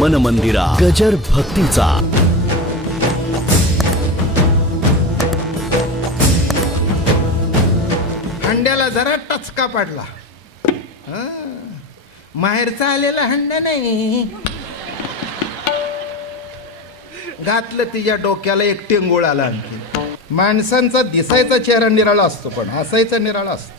मन मंदिरा गजर भक्तीचा. हंड्याला जरा टचका पडला. माहेरचा आलेला हंडा नाही, घातलं तिच्या डोक्याला एक टेंगुळ आला. आणखी माणसांचा दिसायचा चेहरा निराळा असतो, पण हसायचा निराळा असतो.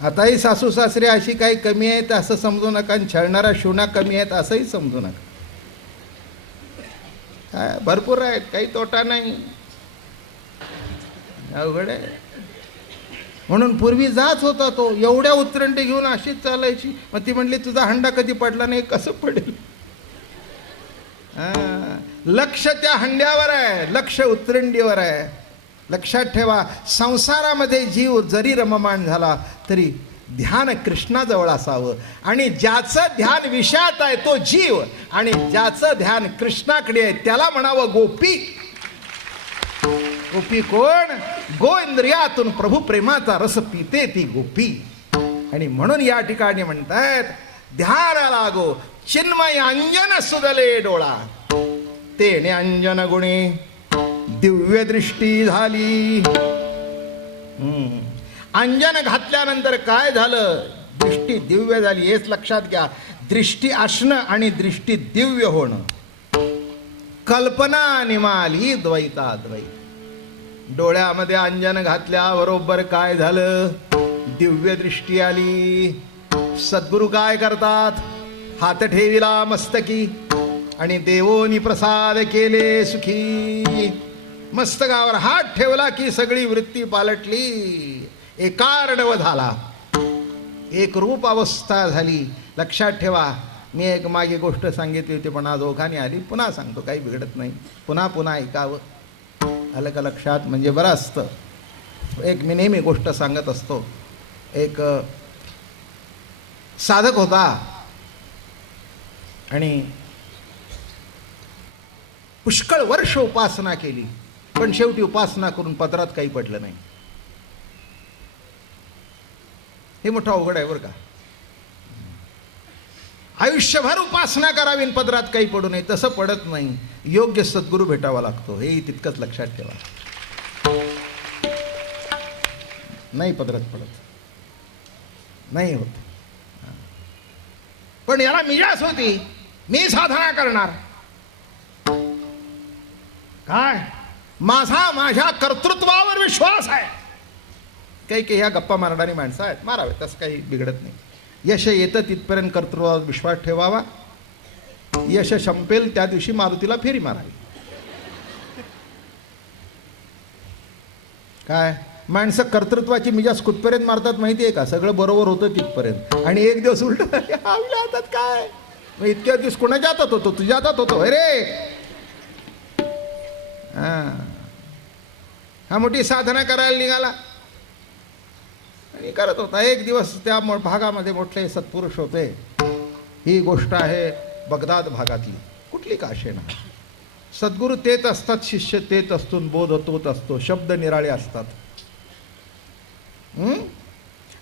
आताही सासू सासरे अशी काही कमी आहेत असं समजू नका, आणि छळणारा शिवणा कमी आहेत असंही समजू नका. भरपूर आहेत, काही तोटा नाही. अवघड आहे. म्हणून पूर्वी जाच होता तो, एवढ्या उतरंडी घेऊन अशीच चालायची. मग ती म्हणली तुझा हंडा कधी पडला नाही, कसं पडेल. लक्ष त्या हंड्यावर आहे, लक्ष उतरंडीवर आहे. लक्षात ठेवा, संसारामध्ये जीव जरी रममाण झाला तरी ध्यान कृष्णाजवळ असावं. आणि ज्याचं ध्यान विषयात आहे तो जीव, आणि ज्याचं ध्यान कृष्णाकडे आहे त्याला म्हणावं गोपी. गोपी कोण? गो इंद्रियातून प्रभू प्रेमाचा रस पिते ती गोपी. आणि म्हणून या ठिकाणी म्हणतात ध्यान लागो चिन्मय अंजन सुदले डोळा, तेने अंजन गुणी दिव्य दृष्टी झाली. अंजन घातल्यानंतर काय झालं? दृष्टी दिव्य झाली. हेच लक्षात घ्या, दृष्टी असणं आणि दृष्टी दिव्य होणं. कल्पना निमाली द्वैताद्वैत. डोळ्यामध्ये अंजन घातल्याबरोबर काय झालं? दिव्य दृष्टी आली. सद्गुरु काय करतात? हात ठेविला मस्तकी आणि देवोनी प्रसाद केले सुखी. मस्तकावर हात ठेवला की सगळी वृत्ती पालटली, एकार्णव झाला, एक रूप अवस्था झाली. लक्षात ठेवा, मी एक मागे गोष्ट सांगितली होती पण आज ओघाने आली, पुन्हा सांगतो, काही बिघडत नाही. पुन्हा पुन्हा ऐकावं, आलं का लक्षात? म्हणजे बरं असतं. एक मी नेहमी गोष्ट सांगत असतो. एक साधक होता आणि पुष्कळ वर्ष उपासना केली, पण शेवटी उपासना करून पदरात काही पडलं नाही. हे मोठं अवघड आहे बरं का. आयुष्यभर उपासना करावी, पदरात काही पडू नये, तसं पडत नाही. योग्य सद्गुरू भेटावा लागतो, हे तितकंच लक्षात ठेवा. नाही पदरात पडत, नाही होत. पण याला मिजास होती, मी साधना करणार. काय? माझ्या कर्तृत्वावर विश्वास आहे. काही ह्या गप्पा मारणारी माणसं आहेत, मारावे, तसं काही बिघडत नाही. यश येतं तिथपर्यंत कर्तृत्वावर विश्वास ठेवावा. यश संपेल त्या दिवशी मारुतीला फेरी मारावी. काय माणसं कर्तृत्वाची मिजाज कुठपर्यंत मारतात माहिती आहे का? सगळं बरोबर होतं तिथपर्यंत, आणि एक दिवस उलट आपल्या हातात काय? मग इतक्या दिवस कोणाच्या हातात होतो? तुझ्या हातात होतो. अरे हा मोठी साधना करायला निघाला आणि करत होता. एक दिवस त्या भागामध्ये मोठे सत्पुरुष होते. ही गोष्ट आहे बगदाद भागातली, कुठली काशे ना. सद्गुरू तेच असतात, शिष्य तेच असतो, बोध तोच असतो, शब्द निराळे असतात.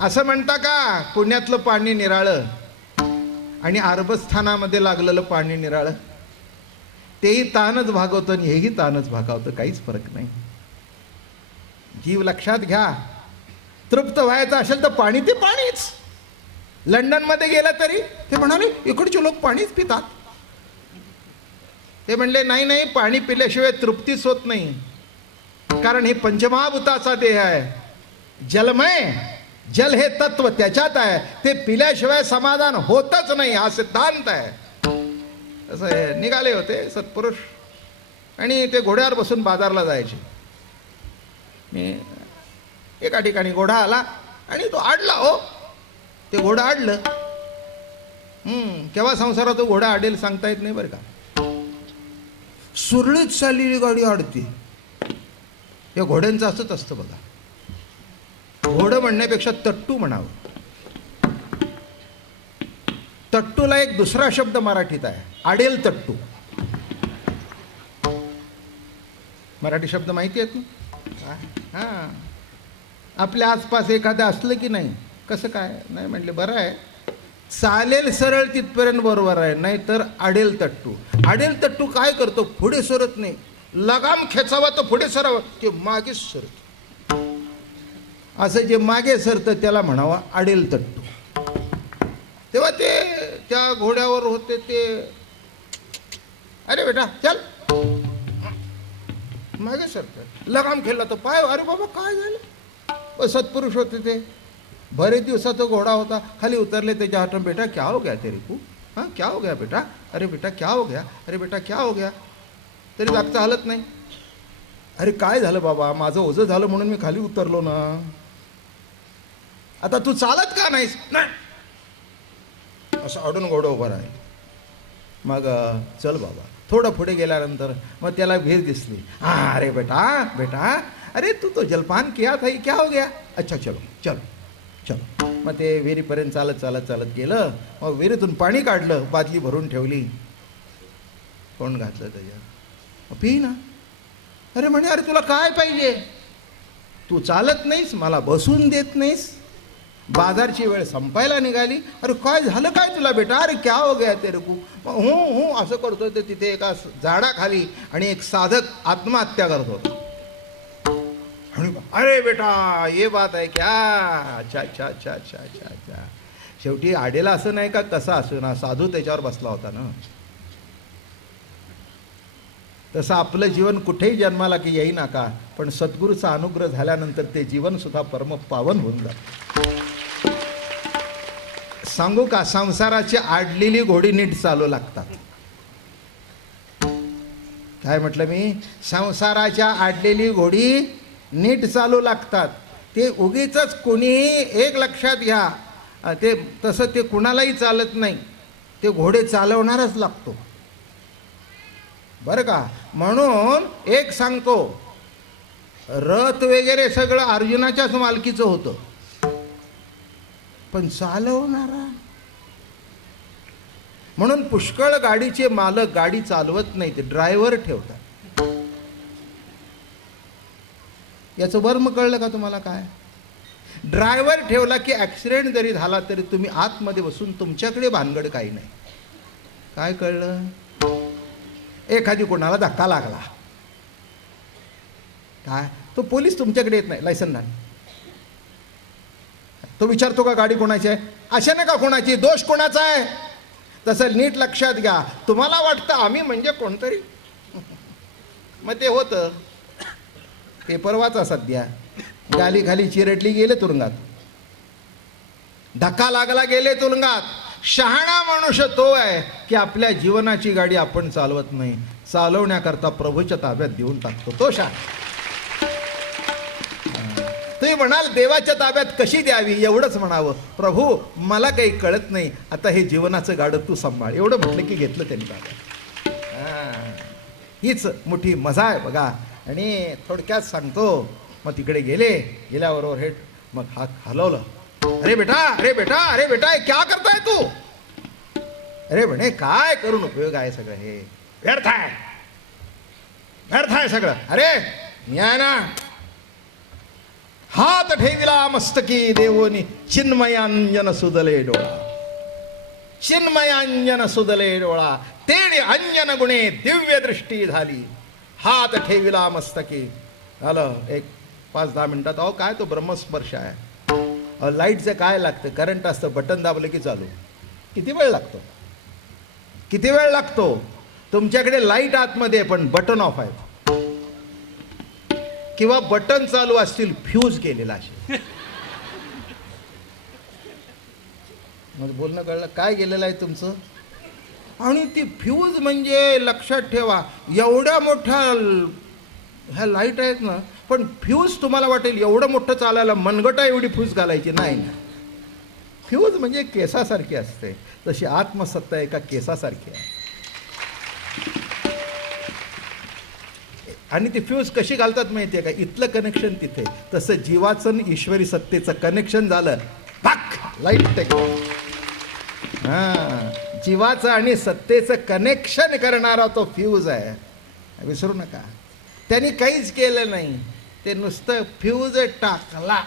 असं म्हणता का पुण्यातलं पाणी निराळं आणि अरबस्थानामध्ये लागलेलं पाणी निराळं? तेही तानच भागवतं आणि हेही तानच भागवतं, काहीच फरक नाही. जीव लक्षात घ्या. तृप्त व्हायचं असेल तर पाणी ते पाणीच. लंडनमध्ये गेलं तरी ते म्हणाले इकडचे लोक पाणीच पितात. ते म्हणले नाही, पाणी पिल्याशिवाय तृप्तीच होत नाही, कारण हे पंचमहाभूताचा देह आहे. जलमय, जल हे तत्व त्याच्यात आहे, ते पिल्याशिवाय समाधान होतच नाही, हा सिद्धांत आहे. असं निघाले होते सत्पुरुष आणि ते घोड्यावर बसून बाजारला जायचे. मी एका ठिकाणी घोडा आला आणि तो आडला. हो, ते घोडं आडलं. केव्हा संसारात तो घोडा आडेल सांगता येत नाही बरं का. सुरळीत चाललेली गाडी आडते. या घोड्यांचं असंच असतं बघा. घोडं म्हणण्यापेक्षा तट्टू म्हणावं. तट्टूला एक दुसरा शब्द मराठीत आहे, आडेल तट्टू. मराठी शब्द माहिती आहेत ना? हां, आपल्या आसपास एखादं असलं की नाही, कसं काय नाही म्हणले बरं आहे, चालेल सरळ तिथपर्यंत बरोबर आहे, नाही तर आडेल तट्टू. आडेल तट्टू काय करतो? पुढे सरत नाही. लगाम खेचावा तर पुढे सरावा, ते मागेच सरत. असं जे मागे सरतं त्याला म्हणावा आडेल तट्टू. तेव्हा ते त्या घोड्यावर होते ते, अरे बेटा चल, मागे सरत. लगाम खेळला तर पाय, अरे बाबा काय झालं? सत्पुरुष होते ते, बरेच दिवसाचा घोडा होता. खाली उतरले त्याच्या हातून, बेटा क्या हो गया तेरे को? हाँ क्या हो गया बेटा? अरे बेटा क्या हो गया? अरे बेटा क्या हो गया? तरी जागता हालत नाही. अरे काय झालं बाबा? माझं ओझं झालं म्हणून मी खाली उतरलो ना. आता तू चालत का नाहीस? नाही. असं अडून घोडं उभं आहे. मग चल बाबा. थोडं पुढे गेल्यानंतर मग त्याला भीर दिसली. हाँ अरे बेटा बेटा, अरे तू तो जलपान किया था, क्या हो गया? अच्छा चलो चलो चलो. मग ते विहिरीपर्यंत चालत चालत चालत गेलं. मग विहिरीतून पाणी काढलं, बादली भरून ठेवली, कोण घातलं त्याच्यात, पी ना. अरे म्हणे, अरे तुला काय पाहिजे? तू चालत नाहीस, मला बसून देत नाहीस, बाजारची वेळ संपायला निघाली. अरे काय झालं काय तुला बेटा? अरे क्या हो गया तेरे को? हूं असं करतोय. तर तिथे एका झाडाखाली आणि एक साधक आत्महत्या करत होता. अरे बेटा ये बात आहे क्या? अच्छा अच्छा अच्छा अच्छा अच्छा अच्छा. शेवटी आडेला असं नाही का, कसा असो ना, साधू त्याच्यावर बसला होता ना. तसं आपलं जीवन कुठेही जन्माला की येई नाका, पण सद्गुरूचा अनुग्रह झाल्यानंतर ते जीवन सुद्धा परम पावन होऊन जातं. सांगू का, संसाराची आडलेली घोडी नीट चालू लागतात. काय म्हटलं मी? संसाराच्या आडलेली घोडी नीट चालू लागतात. ते उगीच कोणीही, एक लक्षात घ्या, ते तसं ते कुणालाही चालत नाही. ते घोडे चालवणारच लागतो बरं का. म्हणून एक सांगतो, रथ वगैरे सगळं अर्जुनाच्याच मालकीचं होतं, पण चालवणारा. म्हणून पुष्कळ गाडीचे मालक गाडी चालवत नाही, ते ड्रायव्हर ठेवतात. याचं बर्म कळलं का तुम्हाला? काय ड्रायव्हर ठेवला की ॲक्सिडेंट जरी झाला तरी तुम्ही आतमध्ये बसून, तुमच्याकडे भानगड काही नाही. काय कळलं? एखादी कोणाला धक्का लागला, काय तो पोलीस तुमच्याकडे येत नाही, लायसन नाही. तो विचारतो का गाडी कोणाची आहे? अशा नाही का कोणाची, दोष कोणाचा आहे? तसं नीट लक्षात घ्या. तुम्हाला वाटतं आम्ही म्हणजे कोणतरी, मग ते होतं. पेपर वाचा सध्या, गाली खाली चिरडली गेले तुरुंगात, धक्का लागला गेले तुरुंगात. शहाणा मनुष्य तो आहे की आपल्या जीवनाची गाडी आपण चालवत नाही, चालवण्याकरता प्रभूच्या ताब्यात देऊन टाकतो, तो शहाणा. तुम्ही म्हणाल देवाच्या ताब्यात कशी द्यावी? एवढंच म्हणावं, प्रभू मला काही कळत नाही, आता हे जीवनाचं गाडं तू सांभाळ. एवढं म्हटलं की घेतलं त्यांनी ताब्यात. हीच मोठी मजा आहे बघा. आणि थोडक्यात सांगतो, मग तिकडे गेल्याबरोबर हे मग हात हलवलं. अरे बेटा अरे बेटा अरे बेटा, क्या करताय तू? अरे म्हणे काय करून उपयोग आहे, सगळं हे व्यर्थ आहे, व्यर्थ आहे सगळं. अरे न्याय ना. हात ठेविला मस्तकी देवोनी, चिन्मयांजन सुदले डोळा, चिन्मयांजन सुदले डोळा, तेणे अंजन गुणे दिव्य दृष्टी झाली. हात ठेविला मस्तकी. झालं एक 5-10 मिनिटात. अहो काय तो ब्रह्मस्पर्श आहे. लाईटचं काय लागतं? करंट असतं, बटन दाबलं की चालू. किती वेळ लागतो? किती वेळ लागतो? तुमच्याकडे लाईट आतमध्ये पण बटन ऑफ आहे, किंवा बटन चालू असतील, फ्यूज केलेला असेल. मग बोलणं कळलं काय गेलेलं आहे तुमचं? आणि ती फ्यूज म्हणजे लक्षात ठेवा, एवढ्या मोठ्या ह्या लाईट आहेत ना, पण फ्यूज तुम्हाला वाटेल एवढं मोठं चालायला मनगटा एवढी फ्यूज घालायची नाही ना. फ्यूज म्हणजे केसासारखी असते, तशी आत्मसत्ता एका केसासारखी आहे. आणि ती फ्यूज कशी घालतात माहिती आहे का? इथलं कनेक्शन तिथे, तसं जीवाचं आणि ईश्वरी सत्तेचं कनेक्शन झालं, पाक लाईट टेक. जीवाचं आणि सत्तेचं कनेक्शन करणारा तो फ्यूज आहे, विसरू नका. त्यांनी काहीच केलं नाही, ते नुसतं फ्यूज टाकला.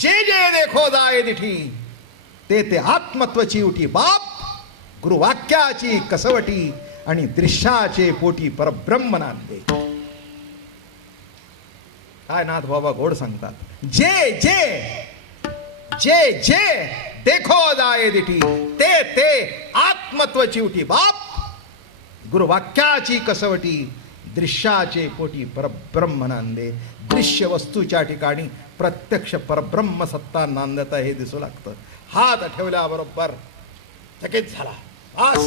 जे जे देखो जाय दिठी ते ते आत्मत्वची उठी बाप गुरुवाक्याची कसवटी आणि दृश्याचे पोटी परब्रह्म नांदे. काय नाथ बाबा गोड सांगतात. जे जे जे जे देखो जाय दिठी ते ते आत्मत्वची उठी बाप गुरुवाक्याची कसवटी दृश्याचे पोटी परब्रह्म नांदे. दृश्य वस्तूच्या ठिकाणी प्रत्यक्ष परब्रह्म सत्ता नांदता हे दिसू लागतं. हात ठेवल्याबरोबर चकित झाला. आस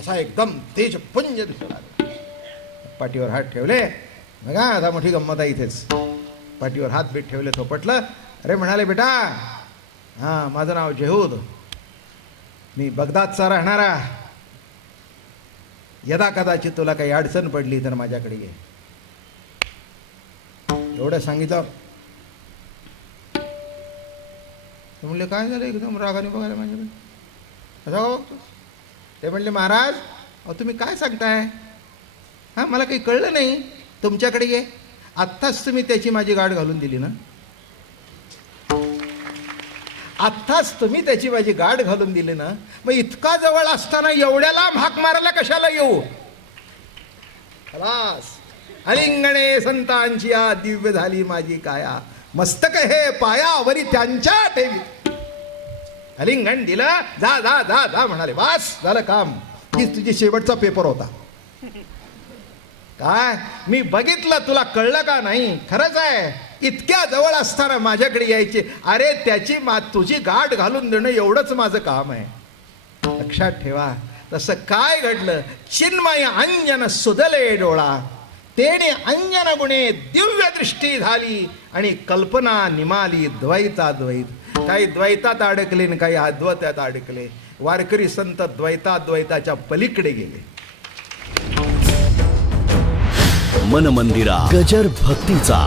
असा एकदम तेजपुंज दिसू लागला. पाठीवर हात ठेवले. बघा आता मोठी गंमत आहे इथेच. पाठीवर हात बीत ठेवले. थोपटलं. अरे म्हणाले बेटा, हां माझं नाव जेहूद, मी बगदादचा राहणारा. यदा कदाचित तुला काही अडचण पडली तर माझ्याकडे ये. एवढं सांगितलं. म्हणले काय झालं एकदम रागाने बघायला माझ्याकडे. कसा बघतो? ते म्हणले महाराज अहो तुम्ही काय सांगताय. हां मला काही कळलं नाही. तुमच्याकडे ये. आत्ताच तुम्ही त्याची माझी गाठ घालून दिली ना. आत्ताच तुम्ही त्याची माझी गाठ घालून दिली ना. मग इतका जवळ असताना एवढ्या लांब हाक मारायला कशाला येऊ. खलास अलिंगणे संतांची आ दिव्य झाली माझी काया. मस्तक हे पायावरी त्यांच्या ठेवी. अलिंगण दिलं. जा जा जा जा म्हणाले. बस झालं काम. ही तुझी शेवटचा पेपर होता. काय मी बघितलं. तुला कळलं का नाही. खरंच आहे. इतक्या जवळ असताना माझ्याकडे यायचे. अरे त्याची तुझी गाठ घालून देणं एवढंच माझं काम आहे. लक्षात ठेवा. तसं काय घडलं. चिन्मय अंजन सुदले डोळा तेने अंजन गुणे दिव्य दृष्टी झाली आणि कल्पना निमाली द्वैताद्वैत. काही द्वैतात अडकले आणि काही अद्वैतात अडकले. वारकरी संत द्वैताद्वैताच्या पलीकडे गेले. मन मंदिरा गजर भक्तीचा.